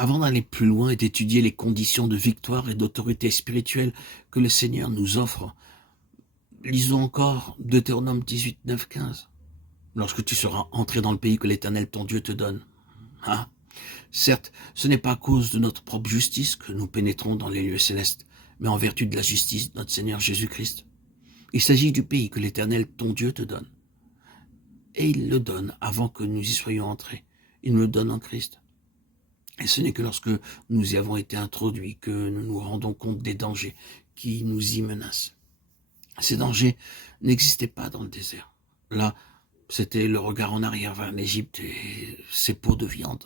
Avant d'aller plus loin et d'étudier les conditions de victoire et d'autorité spirituelle que le Seigneur nous offre, lisons encore Deutéronome 18, 9, 15. Lorsque tu seras entré dans le pays que l'Éternel ton Dieu te donne. Ah, certes, ce n'est pas à cause de notre propre justice que nous pénétrons dans les lieux célestes, mais en vertu de la justice de notre Seigneur Jésus-Christ. Il s'agit du pays que l'Éternel ton Dieu te donne. Et il le donne avant que nous y soyons entrés. Il nous le donne en Christ. Et ce n'est que lorsque nous y avons été introduits que nous nous rendons compte des dangers qui nous y menacent. Ces dangers n'existaient pas dans le désert. Là, c'était le regard en arrière vers l'Égypte et ses pots de viande.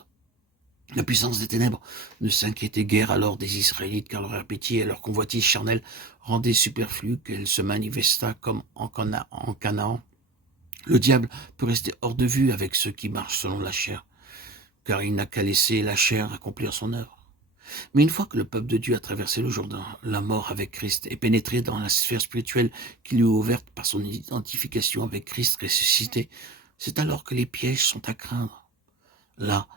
La puissance des ténèbres ne s'inquiétait guère alors des Israélites, car leur appétit et leur convoitise charnelle rendaient superflu qu'elle se manifestât comme en Canaan. Le diable peut rester hors de vue avec ceux qui marchent selon la chair, car il n'a qu'à laisser la chair accomplir son œuvre. Mais une fois que le peuple de Dieu a traversé le Jourdain, la mort avec Christ, et pénétré dans la sphère spirituelle qui lui est ouverte par son identification avec Christ ressuscité, c'est alors que les pièges sont à craindre. Là,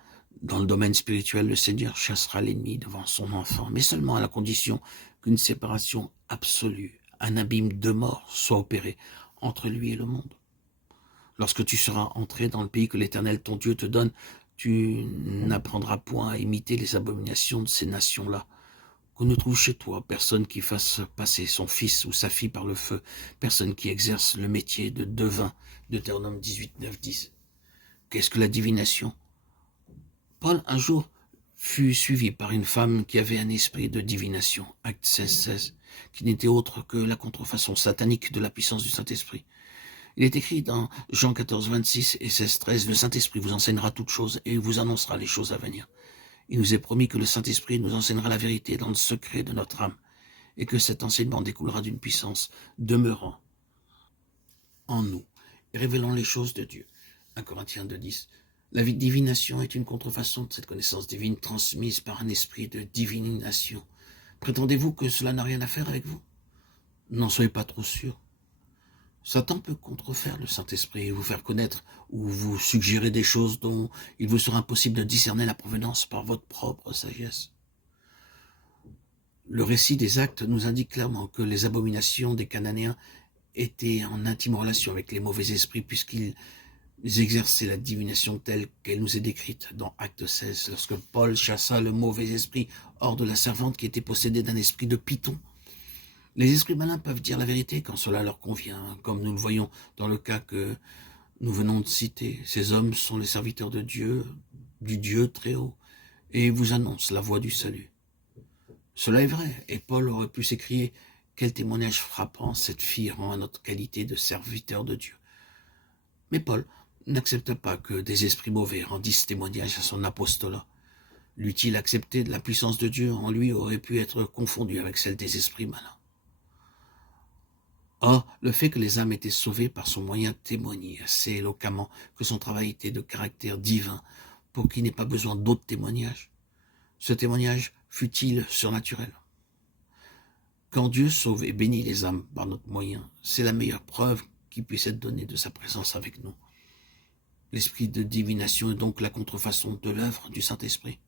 dans le domaine spirituel, le Seigneur chassera l'ennemi devant son enfant, mais seulement à la condition qu'une séparation absolue, un abîme de mort soit opéré entre lui et le monde. Lorsque tu seras entré dans le pays que l'Éternel ton Dieu te donne, tu n'apprendras point à imiter les abominations de ces nations-là. Qu'on ne trouve chez toi personne qui fasse passer son fils ou sa fille par le feu, personne qui exerce le métier de devin. Deutéronome 18, 9, 10. Qu'est-ce que la divination? Paul, un jour, fut suivi par une femme qui avait un esprit de divination, Acte 16, 16, qui n'était autre que la contrefaçon satanique de la puissance du Saint-Esprit. Il est écrit dans Jean 14, 26 et 16, 13, « Le Saint-Esprit vous enseignera toutes choses et vous annoncera les choses à venir. Il nous est promis que le Saint-Esprit nous enseignera la vérité dans le secret de notre âme et que cet enseignement découlera d'une puissance demeurant en nous et révélant les choses de Dieu. » 1 Corinthiens 2, 10. La divination est une contrefaçon de cette connaissance divine transmise par un esprit de divination. Prétendez-vous que cela n'a rien à faire avec vous? N'en soyez pas trop sûr. Satan peut contrefaire le Saint-Esprit et vous faire connaître ou vous suggérer des choses dont il vous sera impossible de discerner la provenance par votre propre sagesse. Le récit des Actes nous indique clairement que les abominations des Cananéens étaient en intime relation avec les mauvais esprits puisqu'ils exerçaient la divination telle qu'elle nous est décrite dans Acte 16, lorsque Paul chassa le mauvais esprit hors de la servante qui était possédée d'un esprit de python. Les esprits malins peuvent dire la vérité quand cela leur convient, comme nous le voyons dans le cas que nous venons de citer. Ces hommes sont les serviteurs de Dieu, du Dieu très haut, et vous annoncent la voie du salut. Cela est vrai, et Paul aurait pu s'écrier « Quel témoignage frappant cette fille rend à notre qualité de serviteur de Dieu !» Mais Paul n'accepte pas que des esprits mauvais rendissent témoignage à son apostolat. L'eût-il accepté de la puissance de Dieu en lui aurait pu être confondu avec celle des esprits malins. Or, le fait que les âmes étaient sauvées par son moyen témoignait assez éloquemment que son travail était de caractère divin pour qu'il n'ait pas besoin d'autres témoignages. Ce témoignage fut-il surnaturel? Quand Dieu sauve et bénit les âmes par notre moyen, c'est la meilleure preuve qui puisse être donnée de sa présence avec nous. L'esprit de divination est donc la contrefaçon de l'œuvre du Saint-Esprit.